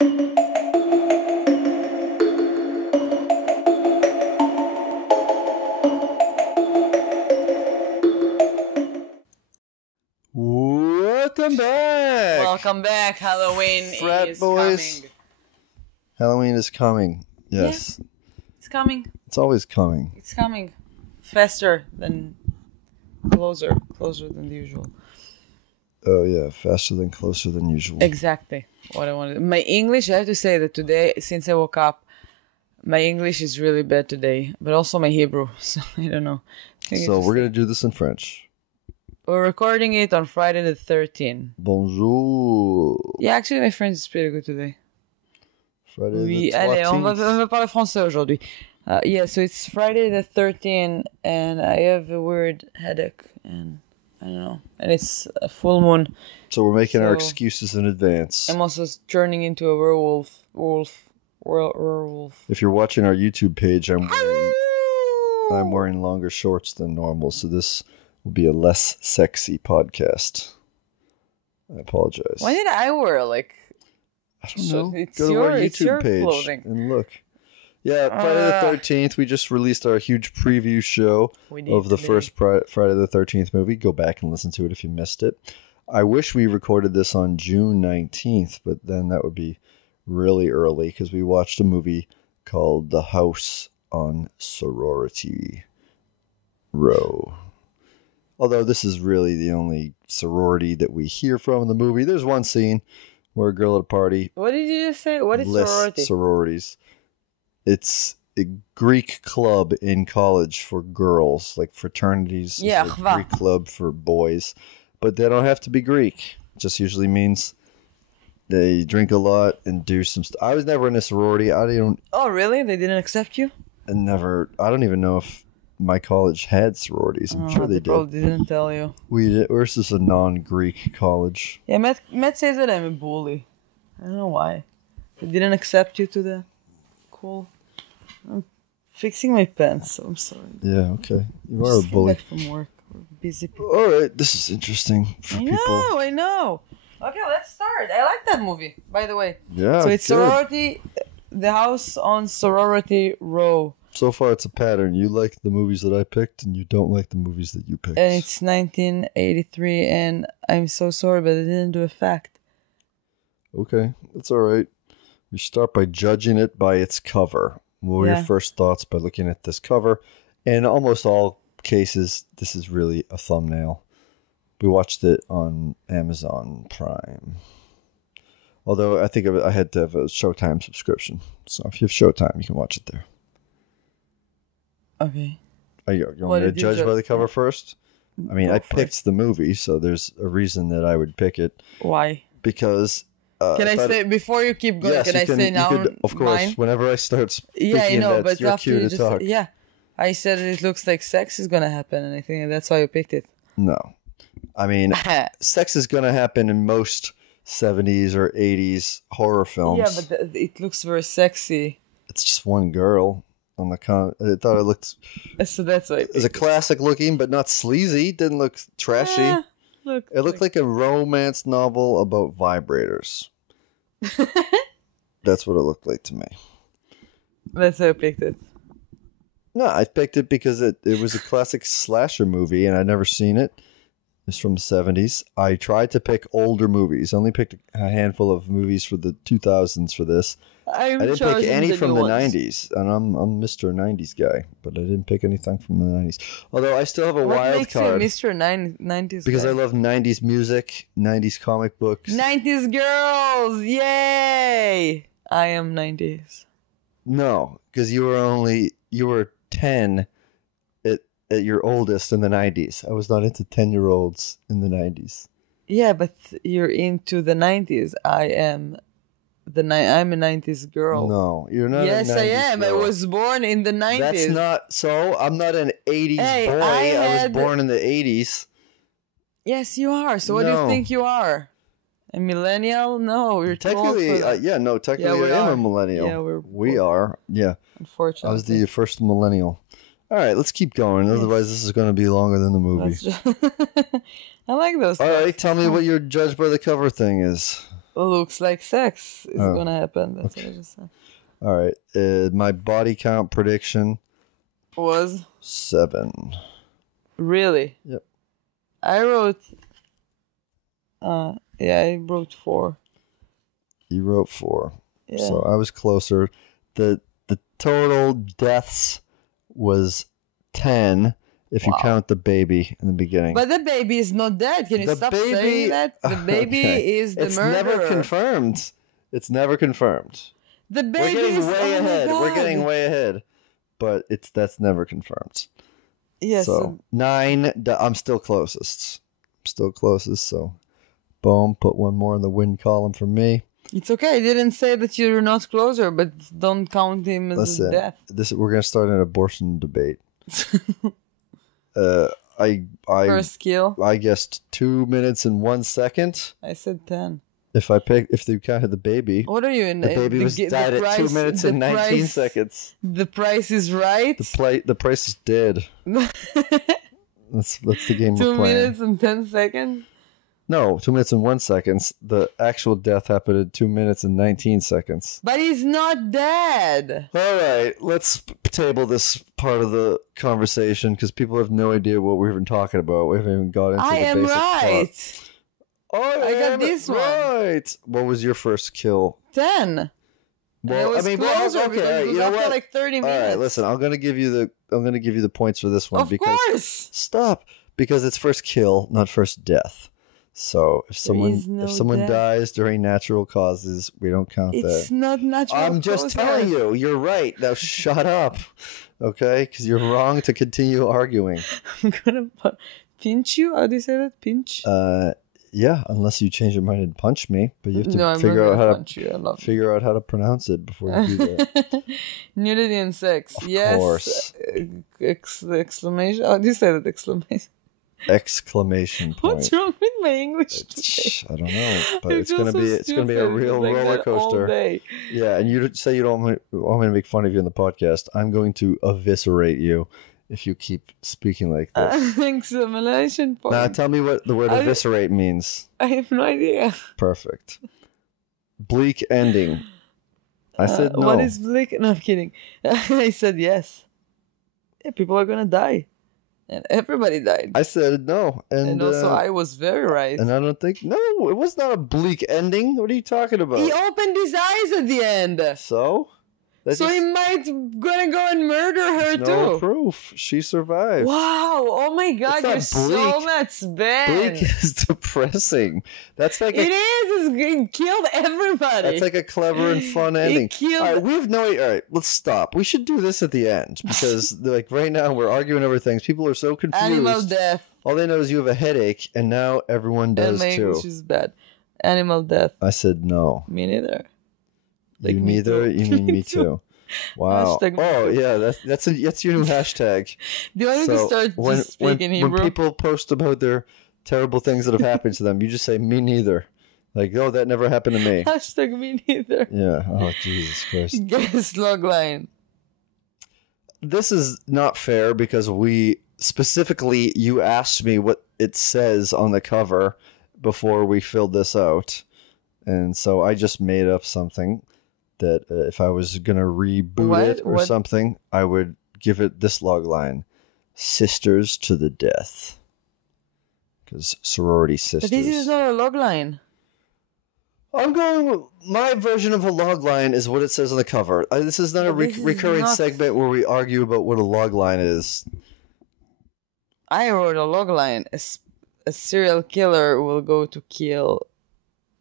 Welcome back. Welcome back. Halloween Frat is boys. coming. Halloween is coming. Yes. Yeah, it's coming. It's always coming. It's coming. Faster than closer than the usual. Oh yeah, faster than closer than usual. Exactly what I wanted. My English, I have to say that today, since I woke up, my English is really bad today, but also my Hebrew. So I don't know. So we're gonna do this in French. We're recording it on Friday the 13th. Bonjour. Yeah, actually my French is pretty good today. Friday Oui, the 13th. allez, on va parler français aujourd'hui. Yeah, so it's Friday the 13th, and I have a weird headache, and I don't know, and it's a full moon. So we're making our excuses in advance. I'm also turning into a werewolf. If you're watching our YouTube page, I'm wearing longer shorts than normal, so this will be a less sexy podcast. I apologize. Why did I wear like? I don't know. It's Go to our YouTube page clothing. and look. Yeah, Friday the 13th. We just released our huge preview show of the first Friday the 13th movie. Go back and listen to it if you missed it. I wish we recorded this on June 19th, but then that would be really early because we watched a movie called The House on Sorority Row. Although this is really the only sorority that we hear from in the movie. There's one scene where a girl at a party. What did you just say? What is sorority? Sororities. It's a Greek club in college for girls, like fraternities. Yeah, it's a Greek club for boys, but they don't have to be Greek. It just usually means they drink a lot and do some stuff. I was never in a sorority. Oh, really? They didn't accept you? I don't even know if my college had sororities. I'm sure they did. Probably didn't tell you. We did. Where's this a non-Greek college? Yeah, Matt says that I'm a bully. I don't know why. They didn't accept you to the cool. I'm fixing my pants, so I'm sorry. Yeah, okay. You are a bully. Back from work. We're busy people. All right, this is interesting for people. I know. Okay, let's start. I like that movie, by the way. Yeah. So it's good. Sorority, The House on Sorority Row. So far, it's a pattern. You like the movies that I picked, and you don't like the movies that you picked. And it's 1983, and I'm so sorry, but I didn't do a fact. Okay, that's all right. We start by judging it by its cover. What were your first thoughts by looking at this cover? In almost all cases, this is really a thumbnail. We watched it on Amazon Prime. Although I think I had to have a Showtime subscription. So if you have Showtime, you can watch it there. Okay. You want me to judge by the cover first? I mean, I picked the movie, so there's a reason that I would pick it. Why? Because... can I say, before you keep going, yes, can I say now of course, mine? Whenever I start speaking, I know, that's but your after cue you to talk. Yeah, I said it looks like sex is going to happen, and I think that's why you picked it. No. I mean, sex is going to happen in most 70s or 80s horror films. Yeah, but it looks very sexy. It's just one girl on the I thought it looked... So that's why it was a classic looking, but not sleazy. Didn't look trashy. It looked like a romance novel about vibrators. That's what it looked like to me. That's why I picked it. No, I picked it because it was a classic slasher movie, and I'd never seen it. It's from the 70s. I tried to pick older movies. I only picked a handful of movies for the 2000s for this. I didn't pick any from the 90s, and I'm Mr. 90s guy, but I didn't pick anything from the 90s. Although I still have a wild card. What makes you Mr. 90s Because guy? I love 90s music, 90s comic books. 90s girls! Yay! I am 90s. No, because you were 10 at your oldest in the 90s. I was not into 10-year-olds in the 90s. Yeah, but you're into the 90s. I'm a 90s girl. No, you're not. Yes, I am. Girl. I was born in the 90s. That's not so. I'm not an 80s boy. I was born in the 80s. Yes, you are. So what do you think you are? A millennial? No, you're technically. Technically, I am a millennial. Yeah, we are. Yeah. Unfortunately, I was the first millennial. All right, let's keep going. Yes. Otherwise, this is going to be longer than the movie. I like those. All right, tell me what your judge by the cover thing is. looks like sex is gonna happen. That's what I just said. All right. My body count prediction was 7. Really? Yep. I wrote. I wrote 4. You wrote 4. Yeah. So I was closer. The total deaths was 10 if you count the baby in the beginning. But the baby is not dead. Can you stop saying that? The baby is the murderer. It's never confirmed. It's never confirmed. The baby is way ahead. God. We're getting way ahead. But that's never confirmed. Yes. So 9. I'm still closest. So boom. Put one more in the win column for me. It's okay. I didn't say that you're not closer, but don't count him as a death. We're gonna start an abortion debate. I First kill. I guessed 2 minutes and 1 second. I said 10. If you counted the baby. What are you in? The baby died at 2 minutes and 19 seconds. The price is right. The price is dead. That's the game we're playing. 2 minutes and 10 seconds. No, 2 minutes and 1 second. The actual death happened in 2 minutes and 19 seconds. But he's not dead. All right, let's table this part of the conversation because people have no idea what we've been talking about. We haven't even got into the basic right. Plot. I got this right. What was your first kill? 10. Well, I mean, closer because it was after like 30 minutes. All right, listen. I'm gonna give you the points for this one of course. Stop, because it's first kill, not first death. So if someone dies during natural causes, we don't count that. It's not natural. I'm just telling you. You're right. Now shut up, okay? Because you're wrong to continue arguing. I'm gonna pinch you. How do you say that? Pinch. Yeah, unless you change your mind and punch me, but you have to figure out how to pronounce it before you do that. Nudity and sex. Of course. Exclamation. How do you say that? Exclamation point. What's wrong with my English today? I don't know, but it's gonna be a real roller coaster. Yeah, and you say you don't want me to make fun of you in the podcast. I'm going to eviscerate you if you keep speaking like this. Exclamation point. Now tell me what the word eviscerate means. I have no idea. Perfect. Bleak ending. I said no. What is bleak? No, I'm kidding. I said yes. Yeah, people are gonna die. And everybody died. I said no. And also I was very right. And I don't think... No, it was not a bleak ending. What are you talking about? He opened his eyes at the end. So? He might gonna go and murder her too. No proof. She survived. Wow! Oh my God! You're so much bad. Bleak is depressing. That's like It killed everybody. That's like a clever and fun ending. It killed. All right, let's stop. We should do this at the end because like right now we're arguing over things. People are so confused. Animal death. All they know is you have a headache, and now everyone does and too. Which is bad. Animal death. I said no. Me neither. Like you neither. You mean me too. Wow. Yeah, that's your new hashtag. Do you want me to start speaking Hebrew? When people post about their terrible things that have happened to them, you just say me neither. Like, oh, that never happened to me. Hashtag me neither. Yeah. Oh, Jesus Christ. Guess logline. This is not fair because you asked me what it says on the cover before we filled this out. And so I just made up something that if I was going to reboot it or something, I would give it this log line. Sisters to the death. Because sorority sisters. But this is not a log line. I'm going... My version of a log line is what it says on the cover. This is not a recurring segment where we argue about what a log line is. I wrote a log line. A serial killer will go to kill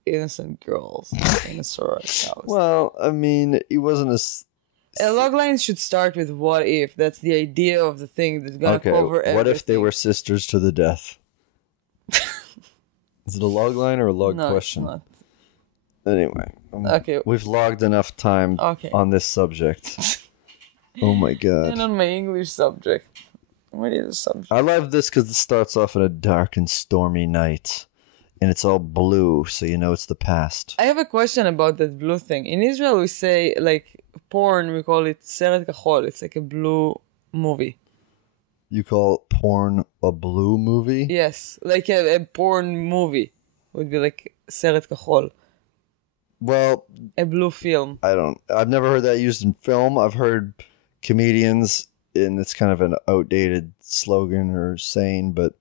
innocent girls in a sorority house. Well, I mean, it wasn't a log line should start with what if. That's the idea of the thing that's gonna cover everything. What if they were sisters to the death? Is it a log line or a log question? It's not. Anyway, we've logged enough time on this subject. Oh my God. And on my English subject. What is the subject? I love this because it starts off in a dark and stormy night. And it's all blue, so you know it's the past. I have a question about that blue thing. In Israel, we say, like, porn, we call it seret kachol. It's like a blue movie. You call porn a blue movie? Yes. Like a porn movie would be like seret kachol. Well, a blue film. I've never heard that used in film. I've heard comedians, and it's kind of an outdated slogan or saying, but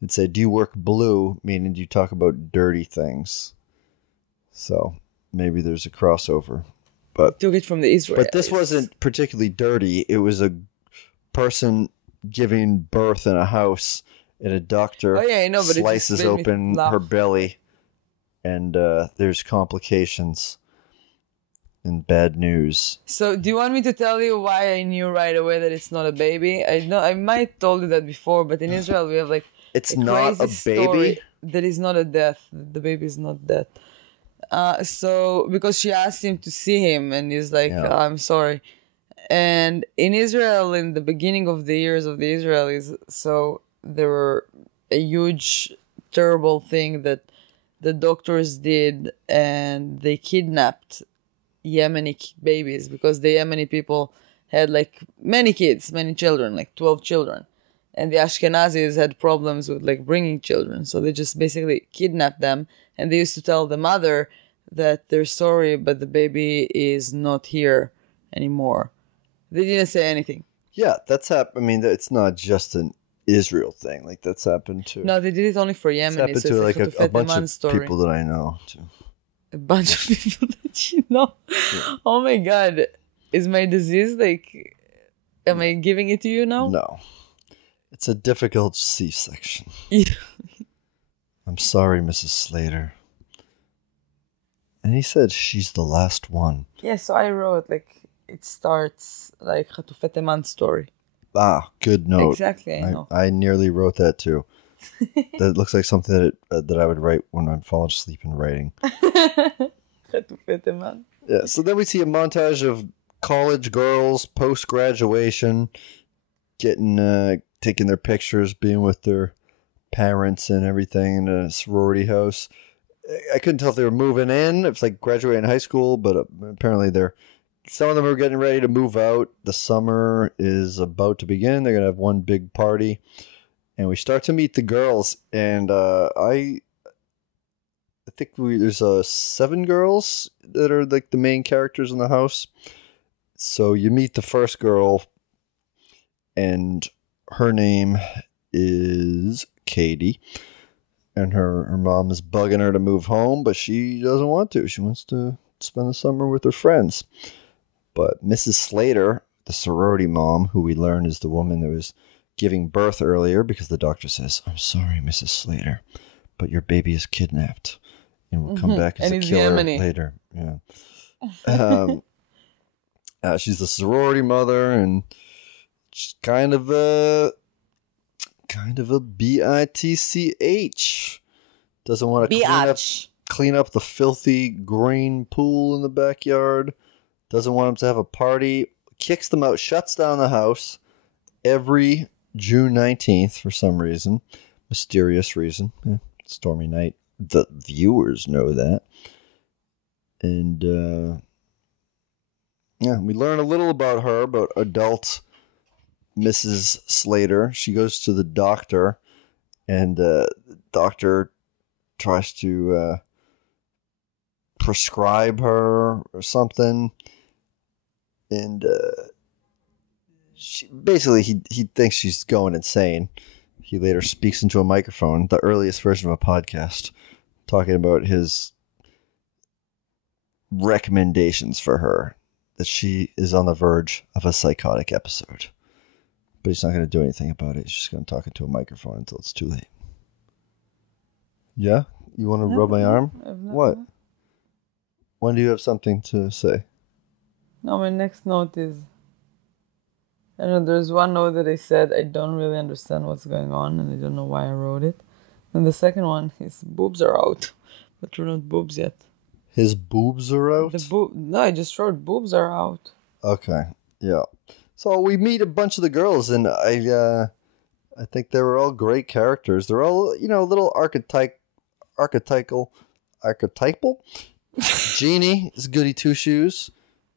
it'd say, "Do you work blue?" Meaning, do you talk about dirty things? So maybe there's a crossover. But took it from the Israelis. But this wasn't particularly dirty. It was a person giving birth in a house, and a doctor slices open her belly, and there's complications and bad news. So do you want me to tell you why I knew right away that it's not a baby? I might told you that before, but in Israel we have like it's not a baby. That is not a death. The baby is not dead. So because she asked him to see him, and he's like, I'm sorry. And in Israel, in the beginning of the years of the Israelis, so there were a huge, terrible thing that the doctors did, and they kidnapped Yemeni babies because the Yemeni people had like many kids, many children, like 12 children. And the Ashkenazis had problems with like bringing children. So they just basically kidnapped them. And they used to tell the mother that they're sorry, but the baby is not here anymore. They didn't say anything. Yeah, that's happened. I mean, it's not just an Israel thing. Like, that's happened to... No, they did it only for Yemen. It's happened to like a bunch of people that I know, too. A bunch of people that you know? Yeah. Oh my God. Is my disease like... Am I giving it to you now? No. It's a difficult C-section. Yeah. I'm sorry, Mrs. Slater. And he said she's the last one. Yeah, so I wrote, like, it starts like Chatufei Teman story. Ah, good note. Exactly, I know. I nearly wrote that too. That looks like something that I would write when I'm falling asleep in writing. Chatufei Teman. Yeah, so then we see a montage of college girls post-graduation getting taking their pictures, being with their parents and everything in a sorority house. I couldn't tell if they were moving in. It's like graduating high school, but apparently some of them are getting ready to move out. The summer is about to begin. They're going to have one big party. And we start to meet the girls. And I think there's 7 girls that are like the main characters in the house. So you meet the first girl, and her name is Katie. And her mom is bugging her to move home, but she doesn't want to. She wants to spend the summer with her friends. But Mrs. Slater, the sorority mom, who we learn is the woman that was giving birth earlier, because the doctor says, "I'm sorry, Mrs. Slater, but your baby is kidnapped and will come back as a killer later." Yeah. She's the sorority mother, and she's kind of a bitch. Doesn't want to clean up the filthy green pool in the backyard. Doesn't want them to have a party. Kicks them out. Shuts down the house every June 19th for some reason. Mysterious reason. Stormy night. The viewers know that. And we learn a little about her, about adult Mrs. Slater. She goes to the doctor, and the doctor tries to prescribe her or something. And he thinks she's going insane. He later speaks into a microphone, the earliest version of a podcast, talking about his recommendations for her, that she is on the verge of a psychotic episode. But he's not going to do anything about it. He's just going to talk into a microphone until it's too late. Yeah? You want to rub my arm? What? When do you have something to say? No, my next note is... I don't know, there's one note that I said I don't really understand what's going on, and I don't know why I wrote it. And the second one, his boobs are out. But we're not boobs yet. His boobs are out? No, I just wrote boobs are out. Okay, yeah. So we meet a bunch of the girls, and I think they were all great characters. They're all, a little archetypal. Jeannie is goody two shoes.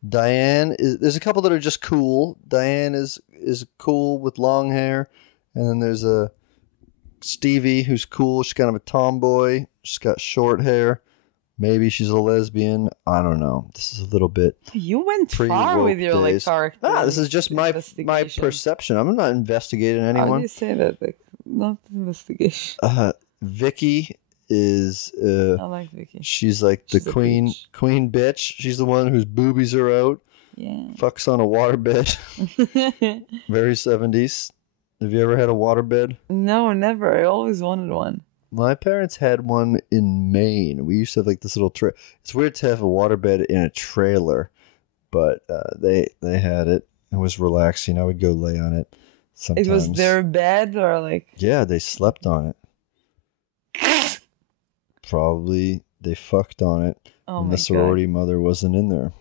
Diane there's a couple that are just cool. Diane is cool with long hair, and then there's a Stevie who's cool. She's kind of a tomboy. She's got short hair. Maybe she's a lesbian. I don't know. This is a little bit. You went far with your like character. This is just my perception. I'm not investigating anyone. How do you say that? Like, not investigation. Vicky is. I like Vicky. She's like the queen bitch. She's the one whose boobies are out. Yeah. Fucks on a waterbed. Very 70s. Have you ever had a waterbed? No, never. I always wanted one. My parents had one in Maine. We used to have like this little It's weird to have a waterbed in a trailer, but they had it. It was relaxing. I would go lay on it sometimes. It was their bed or like... Yeah, they slept on it. Probably they fucked on it. And the sorority mother wasn't in there.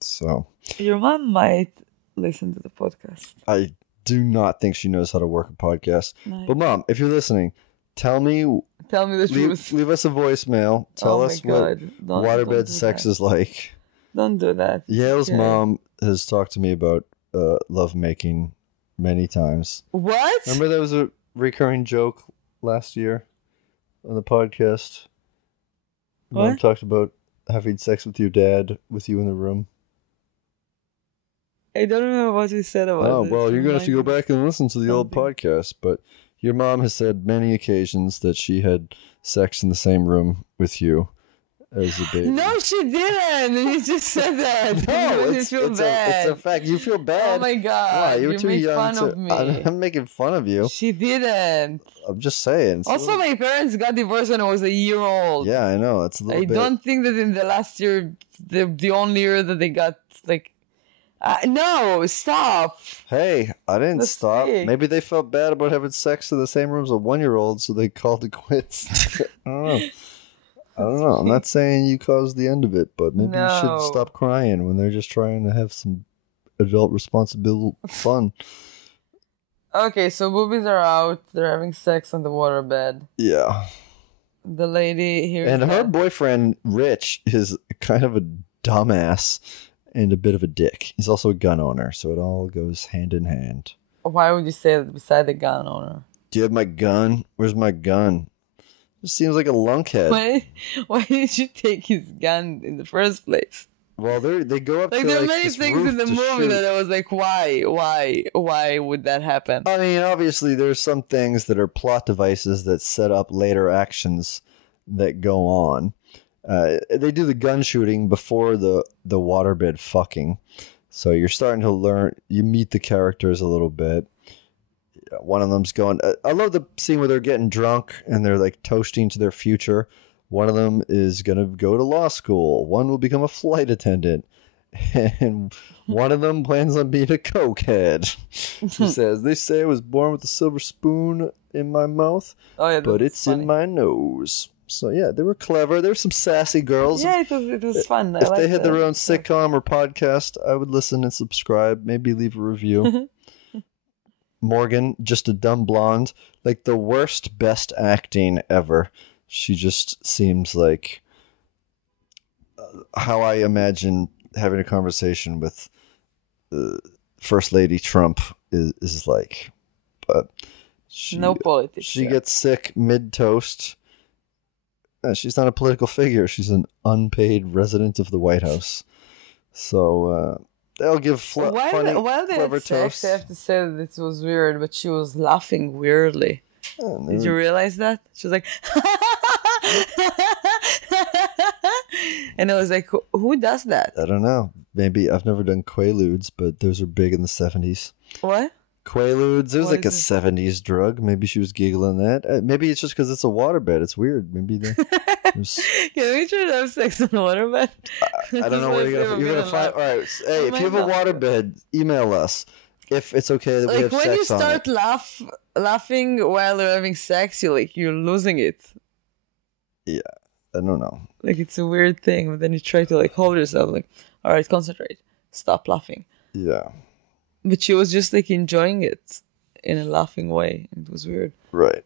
So your mom might listen to the podcast. I do not think she knows how to work a podcast. No. But Mom, if you're listening, tell me the truth. Leave us a voicemail. Tell us what waterbed sex is like. Don't do that. Yael's mom has talked to me about lovemaking many times. What? Remember there was a recurring joke last year on the podcast? What? Mom talked about having sex with your dad with you in the room. I don't remember what we said about Oh, this. well, you're going to have to go back and listen to the old podcast. But your mom has said many occasions that she had sex in the same room with you as a baby. No, she didn't. You just said that. No, it's a fact. You feel bad. Oh, my God. Why? You're too young fun of me. I'm making fun of you. She didn't. I'm just saying. Also, my parents got divorced when I was a year old. Yeah, I know. It's a little bit. I don't think that in the last year, the only year that they got, like... no, stop. Hey, I didn't stop. Maybe they felt bad about having sex in the same room as a 1-year-old, so they called it quits. I don't know. I'm not saying you caused the end of it, but maybe you should stop crying when they're just trying to have some adult responsible fun. Okay, so boobies are out. They're having sex on the waterbed. Yeah. The lady here. And her boyfriend, Rich, is kind of a dumbass. And a bit of a dick. He's also a gun owner, so it all goes hand in hand. Why would you say that beside the gun owner? Do you have my gun? Where's my gun? It seems like a lunkhead. Why did you take his gun in the first place? Well, they go up like, to there are many things in the movie that I was like, why would that happen? I mean, obviously, there's some things that are plot devices that set up later actions that go on. They do the gun shooting before the waterbed fucking. So you're starting to learn, you meet the characters a little bit. One of them's going, I love the scene where they're getting drunk and they're like toasting to their future. One of them is going to go to law school. One will become a flight attendant. And one of them plans on being a cokehead. He says, they say I was born with a silver spoon in my mouth, but it's funny. In my nose. So yeah, they were clever. There were some sassy girls. Yeah, it was fun. If they had their own sitcom or podcast, I would listen and subscribe. Maybe leave a review. Morgan, just a dumb blonde, like the worst best acting ever. She just seems like how I imagine having a conversation with First Lady Trump is like. But no politics. She gets sick mid-toast. She's not a political figure. She's an unpaid resident of the White House. So they'll give funny, clever toasts. I have to say that it was weird, but she was laughing weirdly. Did you realize that? She was like... And I was like, who does that? I don't know. Maybe I've never done Quaaludes, but those are big in the 70s. What? Quaaludes. It was like a 70s drug. Maybe she was giggling that. Maybe it's just because it's a waterbed. It's weird. Maybe Can we try to have sex on a waterbed? I don't know where you're going to find. All right. Hey, if you have a waterbed, email us. If it's okay that we have sex on it. When you start laughing while they're having sex, you're losing it. Yeah. I don't know. Like, it's a weird thing. But then you try to like hold yourself like, all right, concentrate. Stop laughing. Yeah. But she was just like enjoying it in a laughing way. It was weird. Right.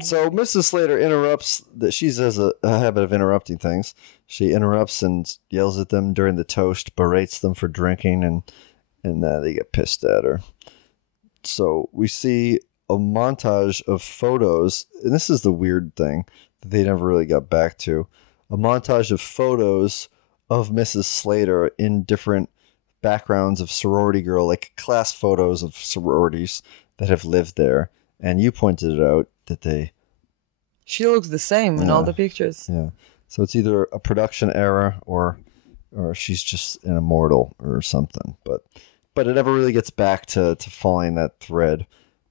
So Mrs. Slater interrupts. She has a habit of interrupting things. She interrupts and yells at them during the toast, berates them for drinking, and they get pissed at her. So we see a montage of photos, and this is the weird thing that they never really got back to, a montage of photos of Mrs. Slater in different backgrounds of sorority girl, like class photos of sororities that have lived there. And you pointed it out that she looks the same in all the pictures. Yeah. So it's either a production error or she's just an immortal or something. But it never really gets back to following that thread.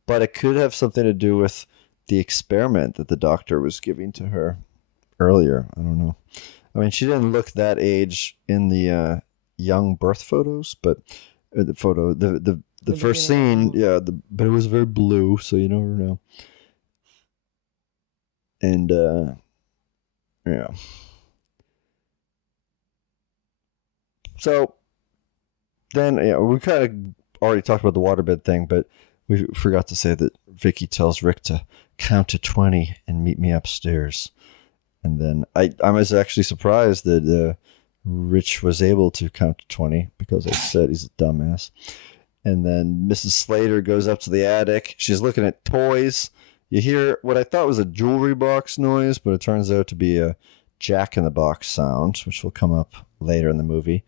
But it could have something to do with the experiment that the doctor was giving to her earlier. I don't know. I mean, she didn't look that age in the young birth photos, but the photo, the first scene, but it was very blue, so you never know. And yeah. So then, we kind of already talked about the waterbed thing, but we forgot to say that Vicky tells Rick to count to 20 and meet me upstairs. And then I was actually surprised that Rich was able to count to 20 because I said he's a dumbass. And then Mrs. Slater goes up to the attic. She's looking at toys. You hear what I thought was a jewelry box noise, but it turns out to be a Jack-in-the-Box sound, which will come up later in the movie.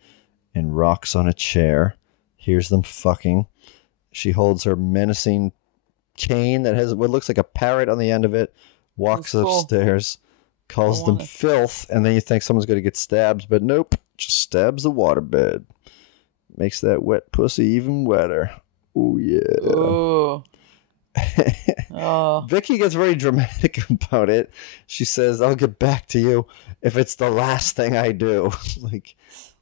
And rocks on a chair. Hears them fucking. She holds her menacing cane that has what looks like a parrot on the end of it. Walks upstairs. Calls them filth. And then you think someone's going to get stabbed. But nope. Just stabs the waterbed. Makes that wet pussy even wetter. Oh, yeah. Ooh. Oh. Vicky gets very dramatic about it. She says, I'll get back to you if it's the last thing I do. Like,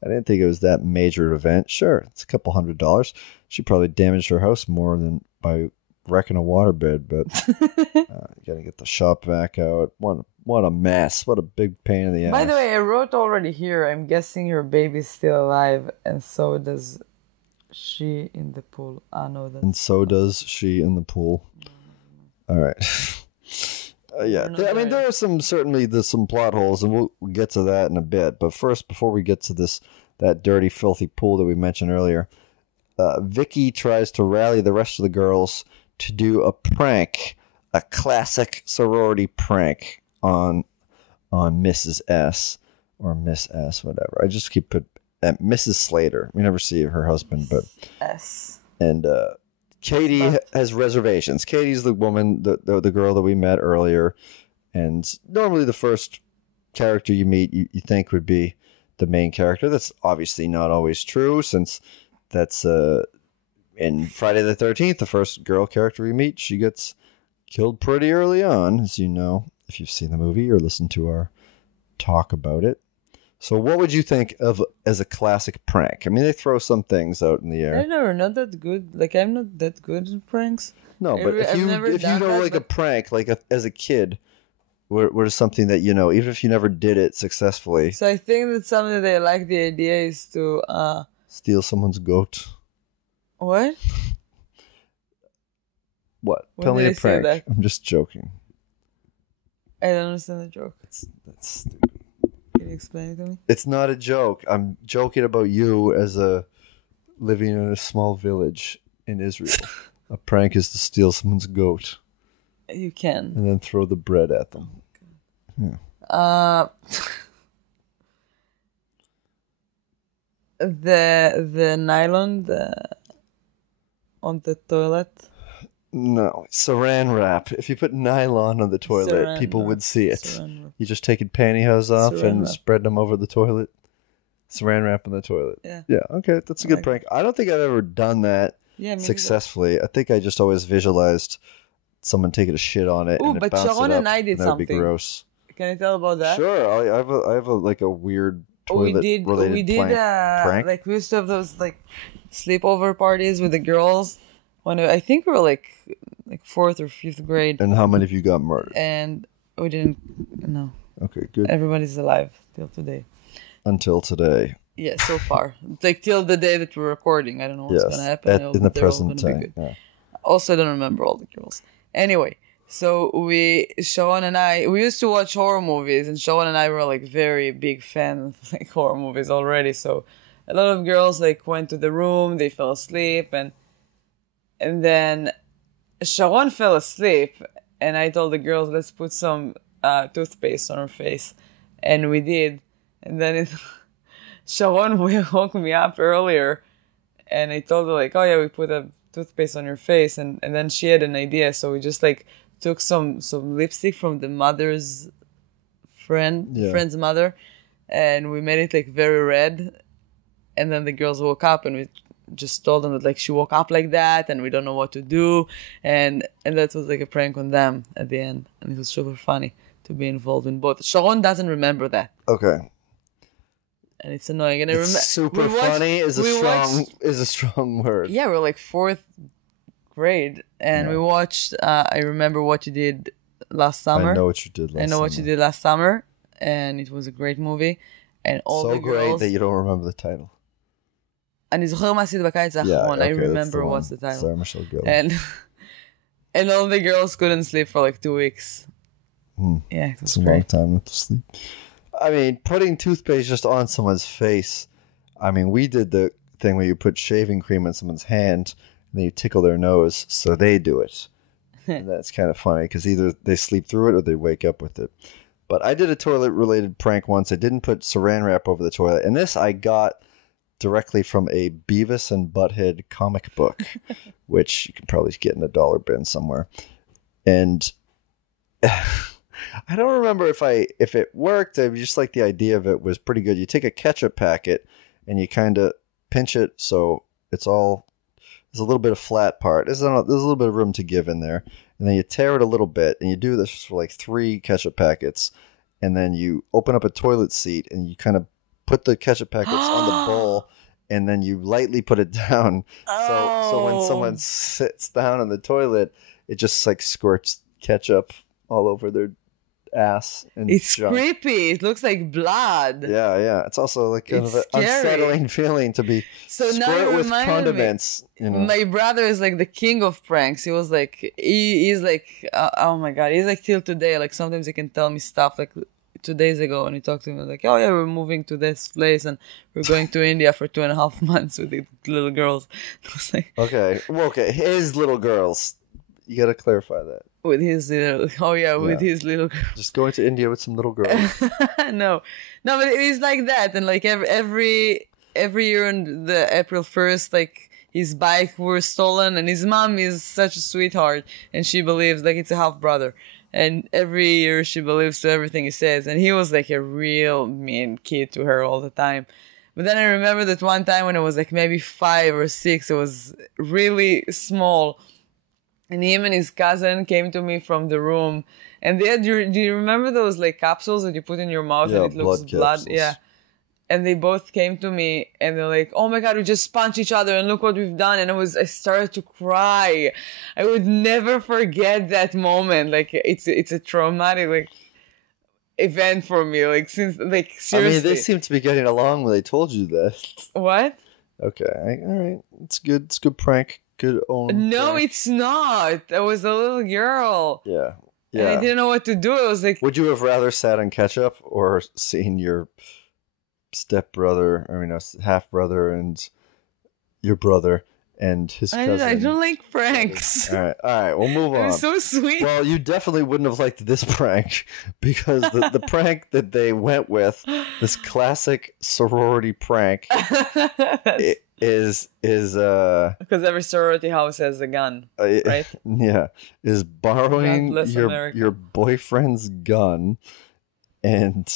I didn't think it was that major event. Sure, it's a couple $100. She probably damaged her house more than by wrecking a waterbed, but you gotta get the shop vac out. What a mess. What a big pain in the ass. By the way, I wrote already here, I'm guessing your baby's still alive, and so does she in the pool. No, that's... And so does she in the pool. All right. Yeah, I mean, there are some plot holes, and we'll get to that in a bit. But first, before we get to that dirty, filthy pool that we mentioned earlier, Vicky tries to rally the rest of the girls to do a prank, a classic sorority prank on Mrs. S or Miss S, whatever. I just keep put at Mrs. Slater. We never see her husband, but S. And Katie has reservations. Katie's the woman, the girl that we met earlier, and normally the first character you meet, you think would be the main character. That's obviously not always true, since that's in Friday the 13th, the first girl character we meet, she gets killed pretty early on, as you know, if you've seen the movie or listened to our talk about it. So what would you think of as a classic prank? I mean, they throw some things out in the air. I know, not that good. Like, I'm not that good at pranks. No, but if you know, like, a prank, like as a kid, what is something that you know, even if you never did it successfully. So I think that something that I like the idea is to steal someone's goat. What? What? Tell me a prank. I'm just joking. I don't understand the joke. That's stupid. Can you explain it to me? It's not a joke. I'm joking about you as living in a small village in Israel. A prank is to steal someone's goat. You can. And then throw the bread at them. Yeah. The nylon on the toilet. No, saran wrap. If you put nylon on the toilet, people would see it. You just take pantyhose off and spread them over the toilet. Saran wrap on the toilet. Yeah, okay, that's a good prank. I don't think I've ever done that successfully. I think I just always visualized someone taking a shit on it. Ooh, but Sharon and I did something. That'd be gross. Can I tell about that? Sure, I have a weird toilet-related prank. Like, we used to have those like sleepover parties with the girls. When I think we were like 4th or 5th grade. And how many of you got murdered? And we didn't. No. Okay, good. Everybody's alive till today. Until today. Yeah, so far. Like till the day that we're recording. I don't know what's gonna happen. In the present time. Yeah. Also, I don't remember all the girls. Anyway, so Sharon and I, we used to watch horror movies, and Sharon and I were like very big fans of like horror movies already. So a lot of girls like went to the room, they fell asleep, and then Sharon fell asleep, and I told the girls, let's put some toothpaste on her face. And we did. And then Sharon woke me up earlier. And I told her, like, oh, yeah, we put a toothpaste on your face. And then she had an idea. So we just, like, took some lipstick from the mother's friend's mother. And we made it, like, very red. And then the girls woke up and we just told them that, like, she woke up like that and we don't know what to do. And that was, like, a prank on them at the end. And it was super funny to be involved in both. Sharon doesn't remember that. Okay. And it's annoying. And it's super funny is a strong word. Yeah, we're like 4th grade. And we watched, I Remember What You Did Last Summer. I Know What You Did Last Summer. I Know What You Did Last Summer. And it was a great movie. And all the girls... So great that you don't remember the title. אני זוכר מה עשית בקיץ האחרון. I remember what's the title. Sarah Michelle Gellar. And all the girls couldn't sleep for like 2 weeks. Yeah, it was it's a long time not to sleep. I mean, putting toothpaste just on someone's face. I mean, we did the thing where you put shaving cream on someone's hand and then you tickle their nose, so they do it. And that's kind of funny because either they sleep through it or they wake up with it. But I did a toilet-related prank once. I didn't put saran wrap over the toilet. And this I got directly from a Beavis and Butthead comic book, which you can probably get in a dollar bin somewhere. And I don't remember if it worked. I just like the idea of it was pretty good. You take a ketchup packet and you kind of pinch it so there's a little bit of flat part. There's a little bit of room to give in there. And then you tear it a little bit, and you do this for like 3 ketchup packets. And then you open up a toilet seat and you kind of put the ketchup packets on the bowl, and then you lightly put it down. So when someone sits down in the toilet, it just like squirts ketchup all over their ass. And it's junk. Creepy. It looks like blood. Yeah. It's also like kind of an unsettling feeling to be squirt with condiments. You know? My brother is like the king of pranks. He was like, he's like, oh my God. He's like till today. Like sometimes he can tell me stuff like 2 days ago when we talked to him, like, oh yeah, we're moving to this place and we're going to India for 2.5 months with the little girls. I was like, okay, his little girls. You got to clarify that. With his with his little girls. Just going to India with some little girls. No, but it's like that. And like every year on the April 1st, like his bike was stolen, and his mom is such a sweetheart, and she believes like it's a half brother. And every year she believes to everything he says. And he was like a real mean kid to her all the time. But then I remember that one time when I was like maybe 5 or 6, it was really small. And him and his cousin came to me from the room. And they had, do you remember those like capsules that you put in your mouth and it looks blood? Yeah. And they both came to me and they're like, oh my God, we just punched each other and look what we've done. And I started to cry. I would never forget that moment. Like it's a traumatic like event for me. Like since like seriously. I mean, they seem to be getting along when they told you that. What? Okay. All right. It's good. It's a good prank. Good own. No, prank. It's not. I was a little girl. Yeah. And I didn't know what to do. I was like, would you have rather sat on ketchup or seen your half brother and your brother and his cousin? I don't like pranks. All right, we'll move on. They're so sweet. Well, you definitely wouldn't have liked this prank because the prank that they went with, this classic sorority prank, is because every sorority house has a gun, right? Yeah, is borrowing your boyfriend's gun and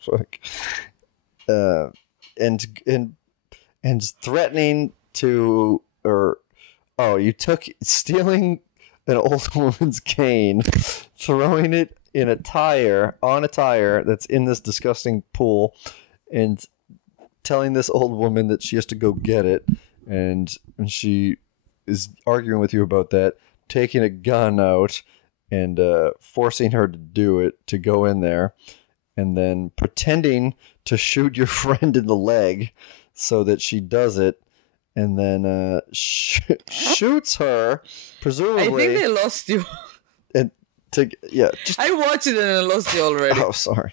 fuck. And threatening to, stealing an old woman's cane, throwing it on a tire that's in this disgusting pool, and telling this old woman that she has to go get it, and she is arguing with you about that, taking a gun out and forcing her to do it, to go in there, and then pretending to shoot your friend in the leg so that she does it, and then shoots her, presumably. I think they lost you. I watched it and I lost you already. Oh, sorry.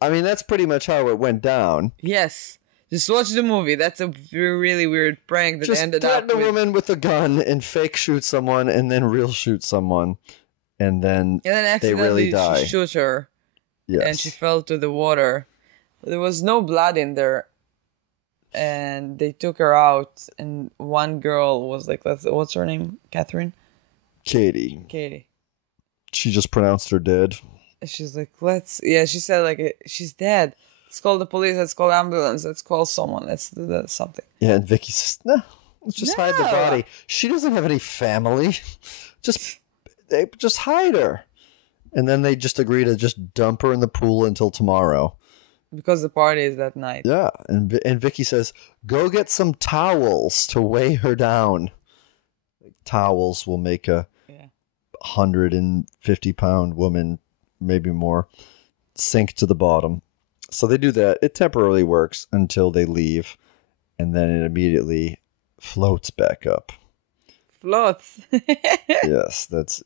I mean, that's pretty much how it went down. Yes. Just watch the movie. That's a really weird prank that ended up with... Just threaten a woman with a gun and fake shoot someone and then real shoot someone. and then they really die. She shot her. Yes. And she fell to the water. There was no blood in there. And they took her out. And one girl was like, what's her name? Catherine? Katie. She just pronounced her dead. She's like, she said, like, she's dead. Let's call the police. Let's call ambulance. Let's call someone. Let's do something. Yeah, and Vicky says, no, let's just hide the body. She doesn't have any family. Just hide her. And then they just agree to just dump her in the pool until tomorrow. Because the party is that night. Yeah, and Vicky says, go get some towels to weigh her down. Towels will make a 150-pound woman, maybe more, sink to the bottom. So they do that. It temporarily works until they leave, and then it immediately floats back up. Floats. Yes, that's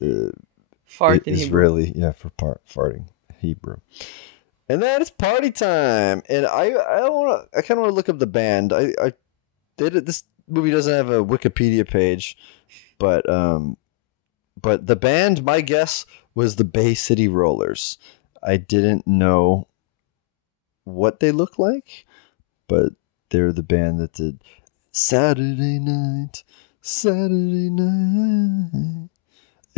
fart in Hebrew. Israeli, for farting Hebrew. And then it's party time, and I kind of want to look up the band. I did it. This movie doesn't have a Wikipedia page, but the band, my guess was the Bay City Rollers. I didn't know what they look like, but they're the band that did Saturday Night.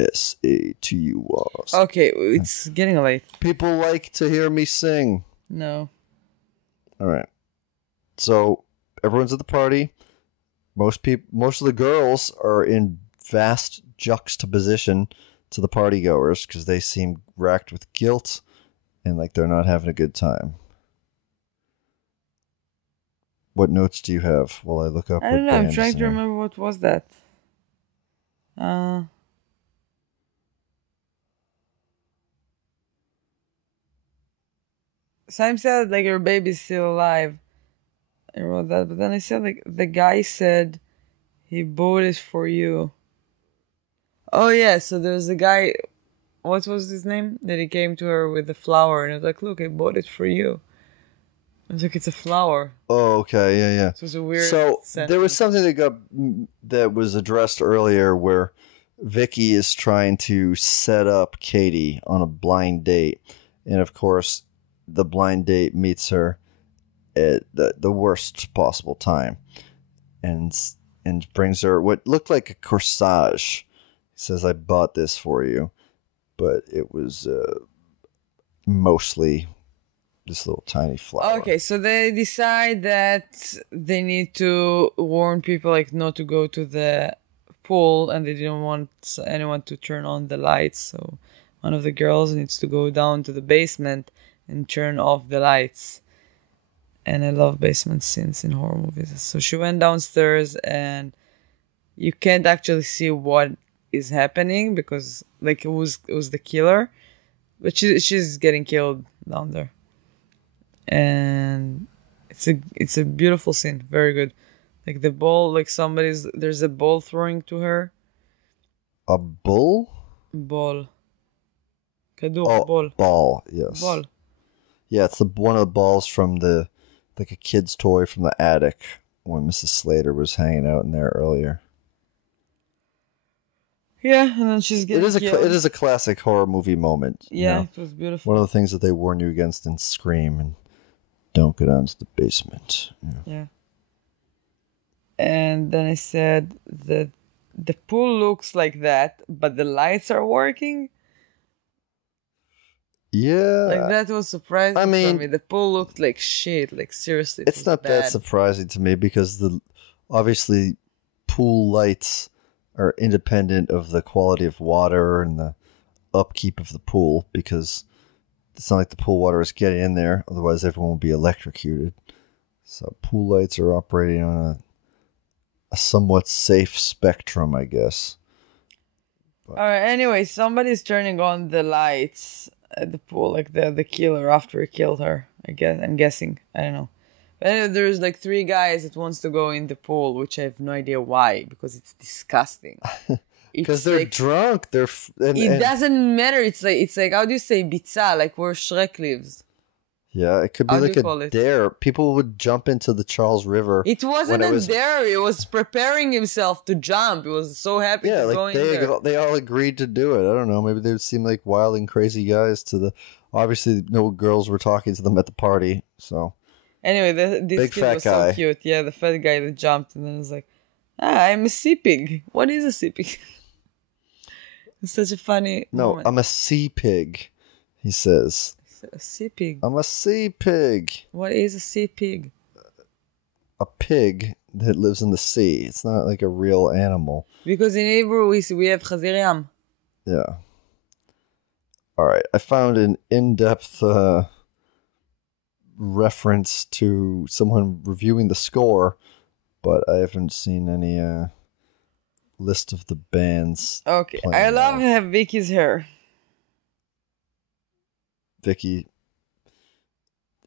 SATUS. Okay, it's getting late. People like to hear me sing. No. All right. So everyone's at the party. Most of the girls are in vast juxtaposition to the partygoers because they seem racked with guilt and like they're not having a good time. What notes do you have while I look up? I don't know. I'm trying to remember what was that. Sam said like your baby's still alive. I wrote that, but then I said like the guy said he bought it for you. Oh yeah, so there was a guy. What was his name? That he came to her with the flower and he was like, "Look, I bought it for you." I was like, "It's a flower." Oh, okay, yeah. So it was a weird. So sentence. there was something that was addressed earlier where Vicky is trying to set up Katie on a blind date, and of course, the blind date meets her at the worst possible time, and brings her what looked like a corsage. He says, "I bought this for you," but it was mostly this little tiny flower. Okay, so they decide that they need to warn people like not to go to the pool, and they didn't want anyone to turn on the lights. So one of the girls needs to go down to the basement and turn off the lights. And I love basement scenes in horror movies. So she went downstairs, and you can't actually see what is happening because like it was the killer, but she's getting killed down there. And it's a beautiful scene, very good. Like the ball, like there's a ball throwing to her. A bull? Ball. Kadur, ball. Ball, yes. Ball. Yeah, it's one of the balls from like a kid's toy from the attic when Mrs. Slater was hanging out in there earlier. Yeah, and then she's getting killed. It is a classic horror movie moment. Yeah, it was beautiful. One of the things that they warn you against in Scream and don't go down to the basement. Yeah. And then I said that the pool looks like that, but the lights are working. Yeah. Like that was surprising for me. The pool looked like shit. Like seriously. It's not that surprising to me because obviously pool lights are independent of the quality of water and the upkeep of the pool because it's not like the pool water is getting in there. Otherwise, everyone will be electrocuted. So pool lights are operating on a somewhat safe spectrum, I guess. But. All right. Anyway, somebody's turning on the lights at the pool, like the killer after he killed her. I'm guessing. I don't know. But anyway, there's like 3 guys that wants to go in the pool, which I have no idea why, because it's disgusting. Because they're like, drunk. It doesn't matter. It's like how do you say bitza? Like where Shrek lives. Yeah, it could be like a dare. People would jump into the Charles River. It wasn't a dare. He was preparing himself to jump. He was so happy to go in there. They all agreed to do it. I don't know. Maybe they would seem like wild and crazy guys to the... Obviously, no girls were talking to them at the party, so... Anyway, this kid was so cute. Yeah, the fat guy that jumped and then was like, I'm a sea pig. What is a sea pig? It's such a funny moment. I'm a sea pig, he says. A sea pig. I'm a sea pig. What is a sea pig? A pig that lives in the sea. It's not like a real animal. Because in Hebrew we have chazir yam. Yeah. All right. I found an in-depth reference to someone reviewing the score, but I haven't seen any list of the bands. Okay. I love Vicky's hair. Vicky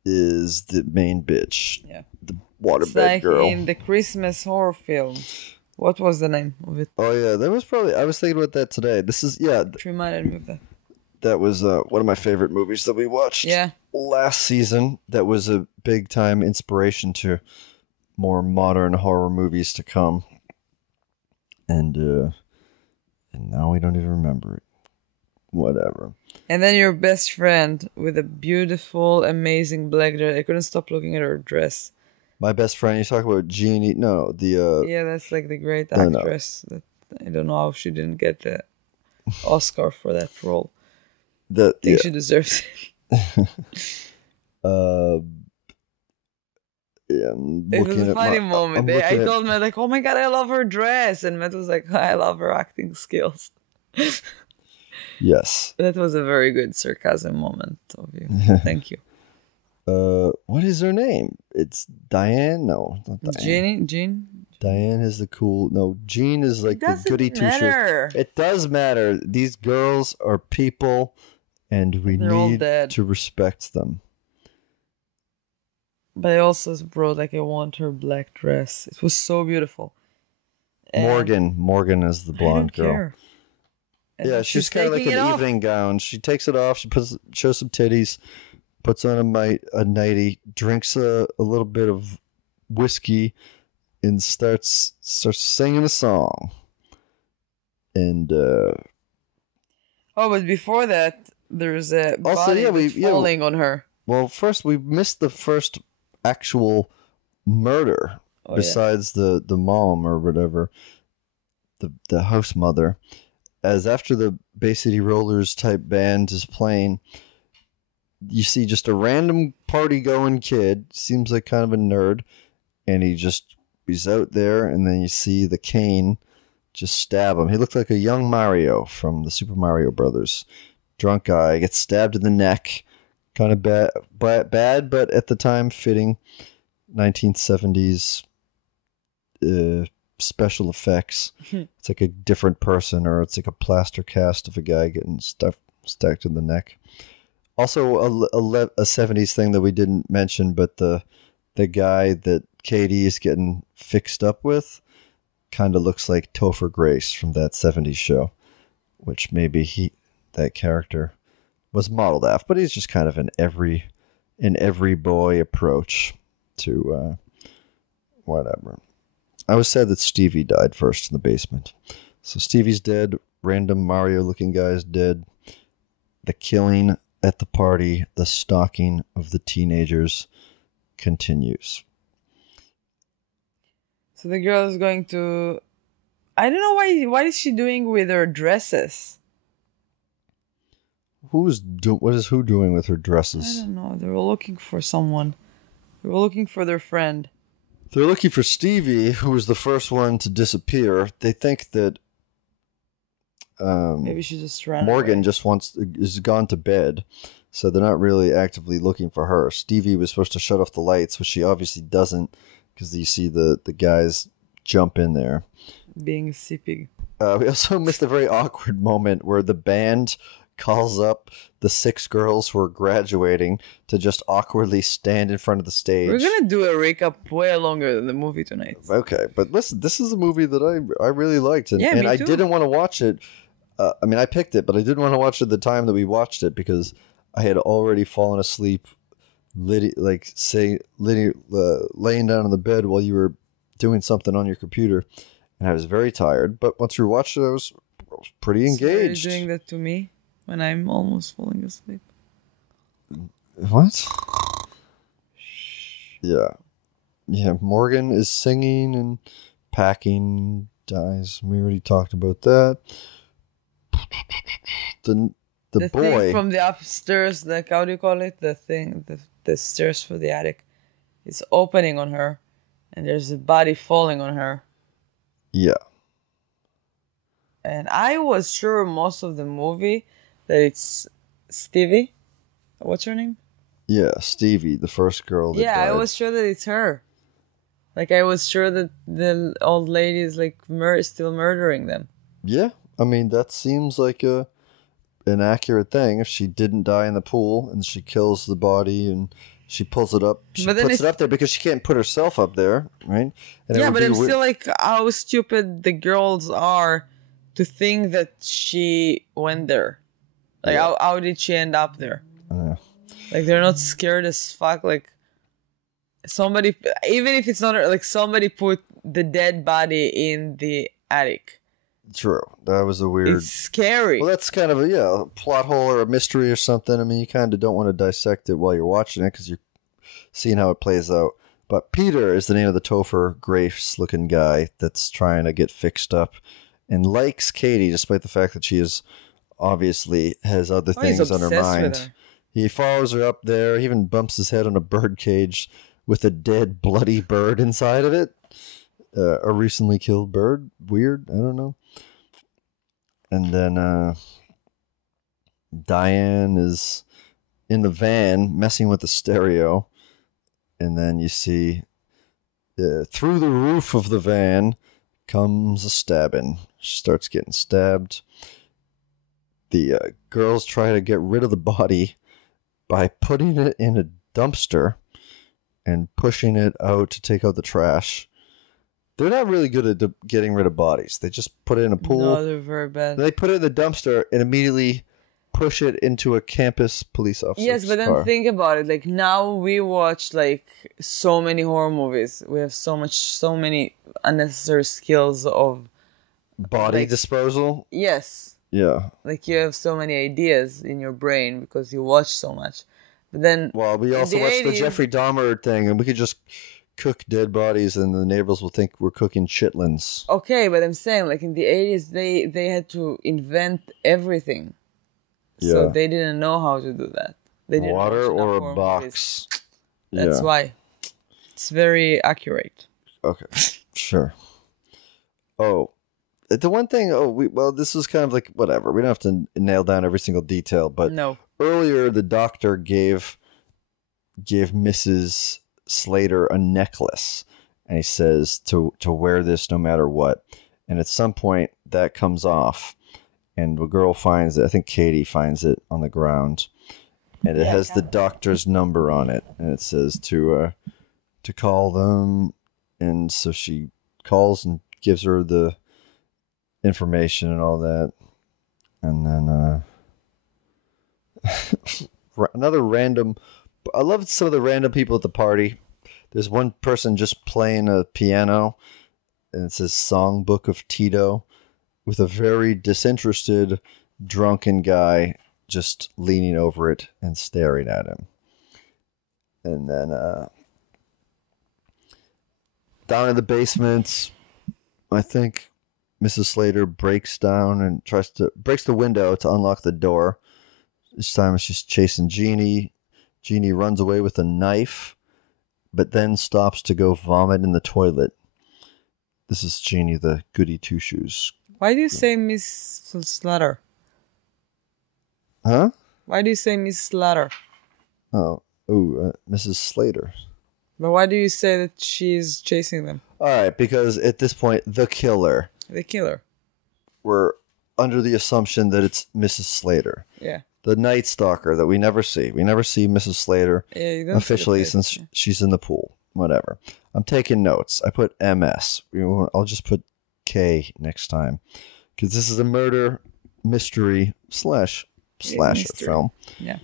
is the main bitch. Yeah. The waterbed girl. In the Christmas horror film. What was the name of it? Oh, yeah. That was probably... I was thinking about that today. This is... Yeah. It reminded me of that. That was one of my favorite movies that we watched last season. That was a big-time inspiration to more modern horror movies to come. And now we don't even remember it. Whatever. And then your best friend with a beautiful, amazing black dress. I couldn't stop looking at her dress. My best friend, you talk about Jeannie? No, the... yeah, that's like the great actress. No. That I don't know how she didn't get the Oscar for that role. I think she deserves it. Yeah, it was a funny moment. I told Matt, like, oh my God, I love her dress. And Matt was like, I love her acting skills. Yes. That was a very good sarcasm moment of you. Thank you. What is her name? It's Diane? No, not Diane. Jean? Diane is the cool... No, Jean is like the goody two-shoes. It does matter. These girls are people, and we need to respect them. But I also wrote, like, I want her black dress. It was so beautiful. And Morgan is the blonde girl. Care. Yeah, she's kind of like an evening gown. She takes it off. She shows some titties, puts on a nightie, drinks a little bit of whiskey, and starts singing a song. And but before that, there's a body falling on her. Well, first we missed the first actual murder besides the mom or whatever, the house mother. As after the Bay City Rollers type band is playing, you see just a random party-going kid, seems like kind of a nerd, and he's out there, and then you see the cane just stab him. He looked like a young Mario from the Super Mario Brothers. Drunk guy, gets stabbed in the neck, kind of bad, but at the time fitting 1970s special effects. It's like a different person, or it's like a plaster cast of a guy getting stacked in the neck. Also a 70s thing that we didn't mention, but the guy that Katie is getting fixed up with kind of looks like Topher Grace from that 70s show, which maybe that character was modeled after, but he's just kind of an every boy approach to whatever. I was sad that Stevie died first in the basement. So Stevie's dead. Random Mario-looking guy's dead. The killing at the party, the stalking of the teenagers continues. So the girl is going to... I don't know what is she doing with her dresses? What is who doing with her dresses? I don't know. They were looking for someone. They were looking for their friend. They're looking for Stevie, who was the first one to disappear. They think that maybe she just ran Morgan away. is gone to bed, so they're not really actively looking for her. Stevie was supposed to shut off the lights, which she obviously doesn't, because you see the guys jump in there. Being a sea pig. We also missed a very awkward moment where the band calls up the 6 girls who are graduating to just awkwardly stand in front of the stage. We're going to do a recap way longer than the movie tonight. Okay, but listen, this is a movie that I really liked. And, me I too. didn't want to watch it. I picked it, but I didn't want to watch it the time that we watched it because I had already fallen asleep Lydia, laying down on the bed while you were doing something on your computer, and I was very tired. But once we watched it, I was pretty engaged. So you're doing that to me when I'm almost falling asleep. What? Yeah. Morgan is singing and packing, dies. We already talked about that. The boy thing from the upstairs, like, how do you call it? The stairs for the attic, is opening on her, and there's a body falling on her. Yeah. And I was sure most of the movie that it's Stevie. What's her name? Yeah, Stevie, the first girl that died. I was sure that it's her. Like, I was sure that the old lady is, like, still murdering them. Yeah, I mean, that seems like an accurate thing. If she didn't die in the pool and she kills the body and she pulls it up, she puts it up there because she can't put herself up there, right? And yeah, but I'm still like, how stupid the girls are to think that she went there. Like, how did she end up there? Like, they're not scared as fuck. Like, somebody, even if it's not her, like, somebody put the dead body in the attic. True. That was a weird... It's scary. Well, that's kind of a plot hole or a mystery or something. I mean, you kind of don't want to dissect it while you're watching it because you're seeing how it plays out. But Peter is the name of the Topher Grace-looking guy that's trying to get fixed up and likes Katie, despite the fact that she is obviously has other things on her mind. He follows her up there. He even bumps his head on a bird cage with a dead, bloody bird inside of it. A recently killed bird. Weird. I don't know. And then Diane is in the van messing with the stereo. And then you see through the roof of the van comes a stabbing. She starts getting stabbed. The girls try to get rid of the body by putting it in a dumpster and pushing it out to take out the trash. They're not really good at getting rid of bodies. They just put it in a pool. No, they're very bad. They put it in the dumpster and immediately push it into a campus police officer's Yes, but then think about it. Like, now we watch, like, so many horror movies. We have so many unnecessary skills of... Body disposal? Yes. Yeah. Like, you have so many ideas in your brain because you watch so much. But then... Well, we also watched the Jeffrey Dahmer thing, and we could just cook dead bodies and the neighbors will think we're cooking chitlins. Okay, but I'm saying, like, in the 80s, they had to invent everything. Yeah. So they didn't know how to do that. They didn't water or a box. That's why. It's very accurate. Okay, sure. Oh, the one thing, this is kind of like, whatever. We don't have to nail down every single detail, but earlier the doctor gave Mrs. Slater a necklace, and he says to wear this no matter what. And at some point that comes off, and the girl finds it. I think Katie finds it on the ground, and it has the doctor's number on it, and it says to call them. And so she calls and gives her the information and all that, and then another random. I love some of the random people at the party. There's one person just playing a piano, and it says Songbook of Tito, with a very disinterested, drunken guy just leaning over it and staring at him. And then down in the basement, I think Mrs. Slater breaks down and breaks the window to unlock the door. This time she's chasing Jeannie. Jeannie runs away with a knife, but then stops to go vomit in the toilet. This is Jeannie, the goody two-shoes. Why do you say Miss Slater? Huh? Why do you say Miss Slater? Mrs. Slater. But why do you say that she's chasing them? All right, because at this point, the killer. We're under the assumption that it's Mrs. Slater. Yeah. The Night Stalker that we never see. We never see Mrs. Slater officially since she's in the pool. Whatever. I'm taking notes. I put MS. I'll just put K next time. Because this is a murder mystery slasher film. Yeah.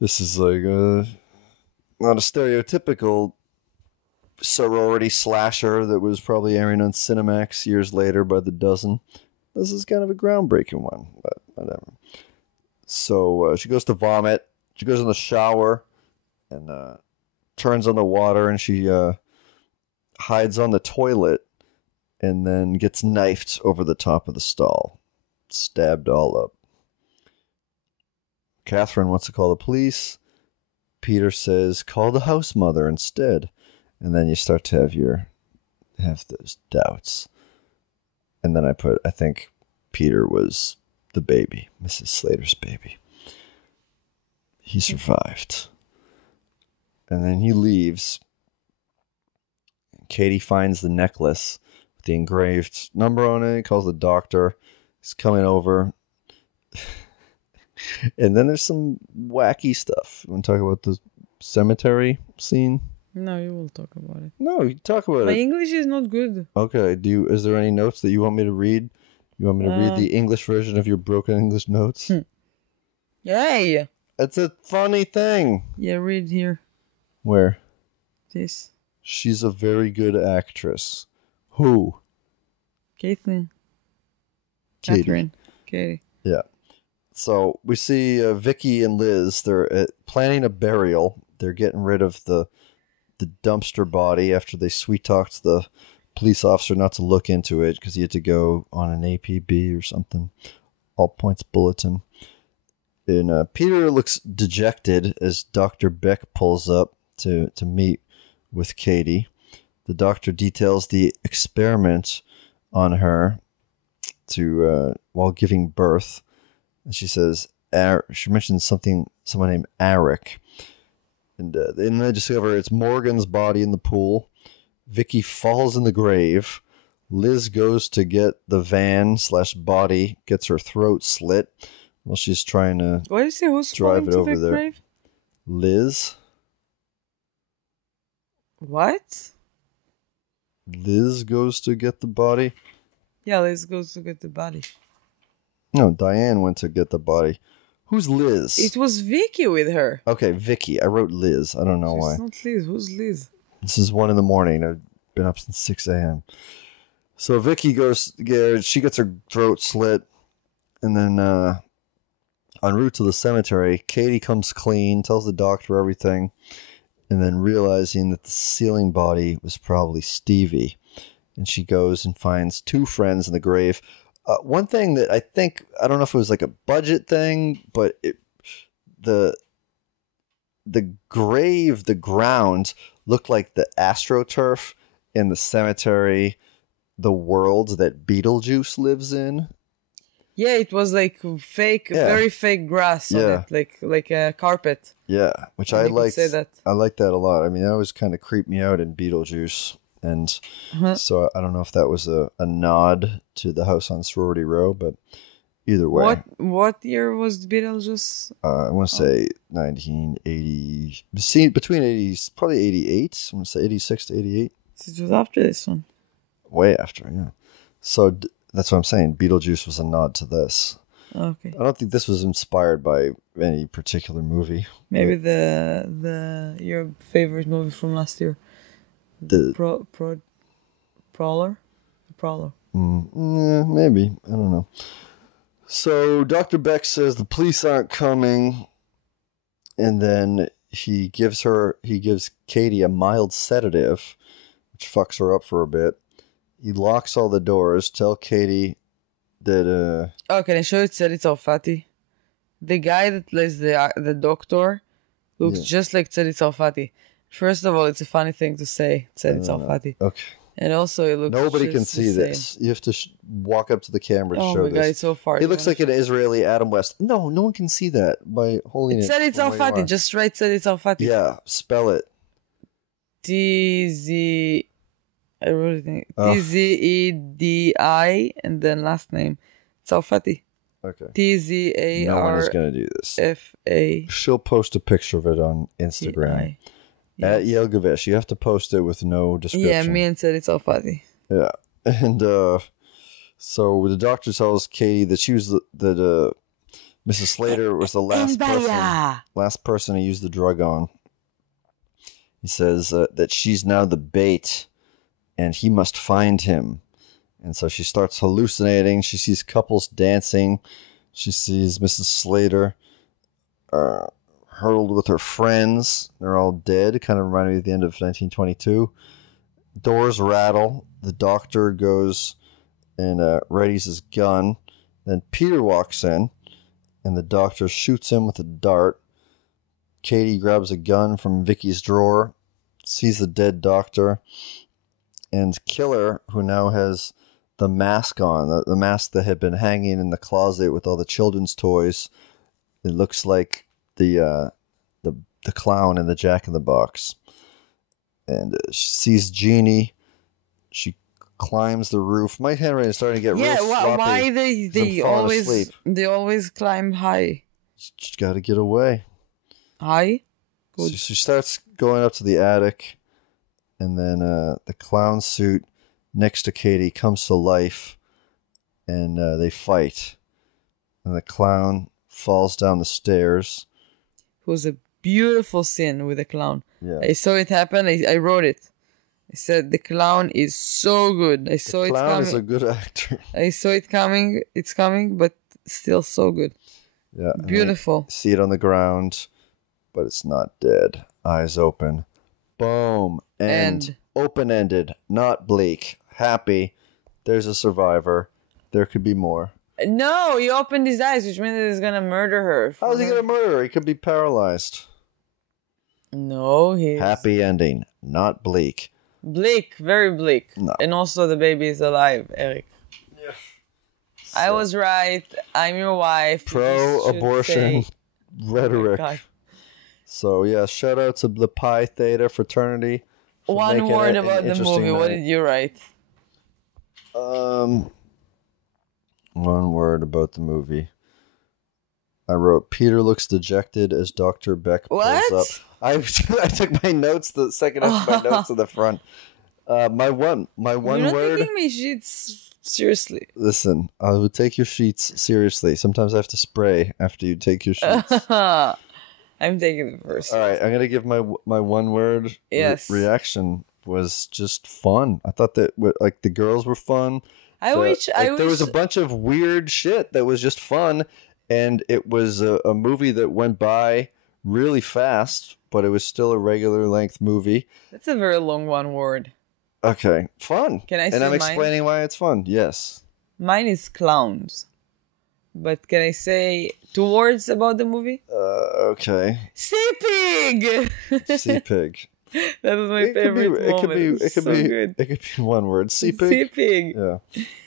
This is like not a stereotypical sorority slasher that was probably airing on Cinemax years later by the dozen. This is kind of a groundbreaking one, but whatever. So she goes to vomit. She goes in the shower and turns on the water, and she hides on the toilet and then gets knifed over the top of the stall. Stabbed all up. Catherine wants to call the police. Peter says, call the house mother instead. And then you start to have those doubts. And then I think Peter was the baby, Mrs. Slater's baby. He survived. And then he leaves. Katie finds the necklace with the engraved number on it, calls the doctor. He's coming over. And then there's some wacky stuff. You want to talk about the cemetery scene? No, you will talk about it. No, you talk about it. My English is not good. Okay. Is there any notes that you want me to read? You want me to read the English version of your broken English notes? Yay! It's a funny thing. Yeah, read here. Where? This. She's a very good actress. Who? Caitlin. Katie. Catherine. Katie. Yeah. So we see Vicky and Liz. They're planning a burial. They're getting rid of the dumpster body after they sweet-talked the police officer not to look into it because he had to go on an APB or something. All points bulletin. And Peter looks dejected as Dr. Beck pulls up to meet with Katie. The doctor details the experiment on her while giving birth. And she says, she mentions someone named Eric. And then they discover it's Morgan's body in the pool. Vicky falls in the grave. Liz goes to get the van/body, gets her throat slit while she's trying to drive it over there. Grave? Liz. What? Liz goes to get the body? Yeah, Liz goes to get the body. No, Diane went to get the body. Who's Liz? It was Vicky with her. Okay, Vicky. I wrote Liz. I don't know why. It's not Liz. Who's Liz? This is 1 a.m. I've been up since 6 a.m. So Vicky goes to get her. She gets her throat slit. And then en route to the cemetery, Katie comes clean, tells the doctor everything. And then realizing that the ceiling body was probably Stevie. And she goes and finds 2 friends in the grave. One thing that I don't know if it was like a budget thing, but the grave, the ground looked like the AstroTurf in the cemetery, the world that Beetlejuice lives in. Yeah, it was like fake, very fake grass on it, like a carpet. Yeah, which I liked. I like that a lot. I mean, that always kind of creeped me out in Beetlejuice. And so I don't know if that was a nod to the house on Sorority Row, but either way. What year was Beetlejuice? I want to say 1980. Between 80s, probably 88. I want to say 86 to 88. It was after this one. Way after, yeah. So that's what I'm saying. Beetlejuice was a nod to this. Okay. I don't think this was inspired by any particular movie. Maybe your favorite movie from last year. Prowler? Maybe. I don't know. So Dr. Beck says the police aren't coming, and then he gives Katie a mild sedative, which fucks her up for a bit. He locks all the doors. Tell Katie that can I show you Tzedit Tzarfati? The guy that plays the doctor looks just like Tzedit Tzarfati. First of all, it's a funny thing to say, Tzedit Tzarfati. Okay. And also, it looks. Nobody can see this. You have to walk up to the camera to show this. Oh my god, it's so far. He looks like an Israeli Adam West. No one can see that by holding it. Tzedit Tzarfati. Just write Tzedit Tzarfati. Yeah, spell it. T-Z. I wrote it. T-Z-E-D-I and then last name. Tzarfati. Okay. T-Z-A-R. No one is going to do this. F-A. She'll post a picture of it on Instagram. At Yael Gavesh. You have to post it with no description. Yeah, me and Tzedit Tzarfati. Yeah. And so the doctor tells Katie that Mrs. Slater was the last person to use the drug on. He says that she's now the bait, and he must find him. And so she starts hallucinating. She sees couples dancing. She sees Mrs. Slater hurled with her friends. They're all dead. Kind of reminded me of the end of 1922. Doors rattle. The doctor goes and readies his gun. Then Peter walks in, and the doctor shoots him with a dart. Katie grabs a gun from Vicky's drawer, sees the dead doctor, and Killer, who now has the mask on, the mask that had been hanging in the closet with all the children's toys. It looks like the clown in the Jack in the Box. And she sees Jeannie. She climbs the roof. My handwriting is starting to get real sloppy. Why they always climb high? She's got to get away. High? So she starts going up to the attic, and then the clown suit next to Katie comes to life, and they fight. And the clown falls down the stairs. It was a beautiful scene with the clown. Yeah. I saw it happen. I wrote it. I said the clown is so good. I saw it coming. The clown is a good actor. I saw it coming. It's coming, but still so good. Yeah. Beautiful. See it on the ground, but it's not dead. Eyes open. Boom. End. Open-ended. Not bleak. Happy. There's a survivor. There could be more. No, he opened his eyes, which means that he's gonna murder her. How is he gonna murder her? He could be paralyzed. No, he's... Happy ending. Not bleak. Bleak. Very bleak. No. And also the baby is alive, Eric. Yeah. So, I was right. I'm your wife. Pro-abortion rhetoric. Oh, so, yeah, shout out to the Phi Theta fraternity. One word about the movie. What did you write? One word about the movie. I wrote, Peter looks dejected as Dr. Beck pulls up. I took my notes, the second half of my notes to the front. My one You're word. You're not taking my sheets seriously. Listen, I would take your sheets seriously. Sometimes I have to spray after you take your sheets. I'm taking them first. All right, I'm gonna give my one word reaction was just fun. I thought that like the girls were fun. I wish there was a bunch of weird shit that was just fun, and it was a movie that went by really fast, but it was still a regular length movie. That's a very long one word. Okay, fun. Can I say And I'm mine? explaining why it's fun. Yes. Mine is clowns. But can I say 2 words about the movie? Okay. Sea pig. Sea pig. That was my favorite moment. It could be one word. Sea pig. Sea pig. Yeah.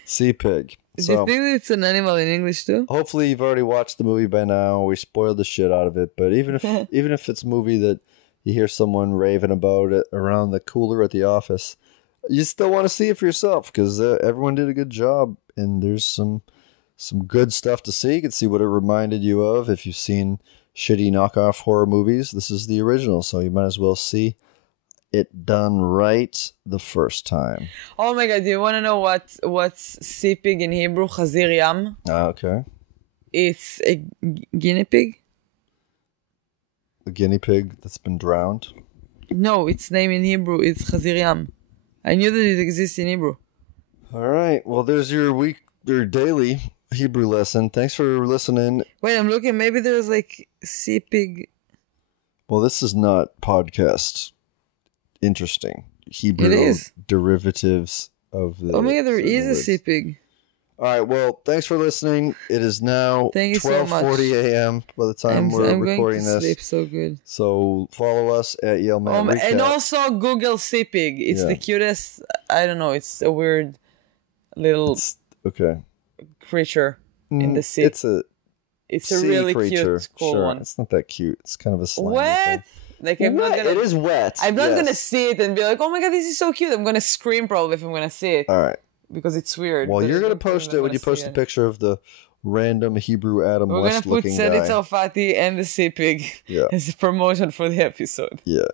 Sea pig. Do you think it's an animal in English too? Hopefully you've already watched the movie by now. We spoiled the shit out of it, but even if it's a movie that you hear someone raving about it around the cooler at the office, you still want to see it for yourself because everyone did a good job, and there's some good stuff to see. You can see what it reminded you of. If you've seen shitty knockoff horror movies, this is the original, so you might as well see it done right the first time. Oh my god, do you want to know what's sea pig in Hebrew? Chazir yam. Okay. It's a guinea pig. A guinea pig that's been drowned? No, its name in Hebrew is Chazir yam. I knew that it exists in Hebrew. All right. Well, there's your daily Hebrew lesson. Thanks for listening. Wait, I'm looking. Maybe there's like sea pig. Well, this is not podcast interesting. Hebrew derivatives of the... Oh my god, there is a sea pig. All right, well, thanks for listening. It is now 12:40 a.m. by the time we're recording this. I'm going to sleep so good. So follow us at Yael and Matt. And also Google sea pig. It's the cutest... I don't know. It's a weird little creature in the sea. It's a really creature. Cute, cool one. It's not that cute. It's kind of a slimy thing. Like I'm not gonna. It is wet. I'm not gonna see it and be like, "Oh my god, this is so cute." I'm gonna scream probably if I'm gonna see it. All right. Because it's weird. Well, you're gonna post it when you post a picture of the random Hebrew Adam West looking guy. We're gonna put Sadi Tzarfati and the sea pig as a promotion for the episode. Yeah.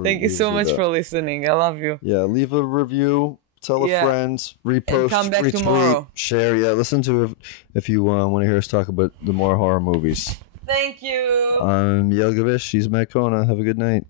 Thank you so much for listening. I love you. Yeah. Leave a review. Tell a friend. Repost. And come back retweet, tomorrow. Share. Yeah. Listen to it if you want to hear us talk about the more horror movies. Thank you. I'm Yael Gavish. She's Matt Kona. Have a good night.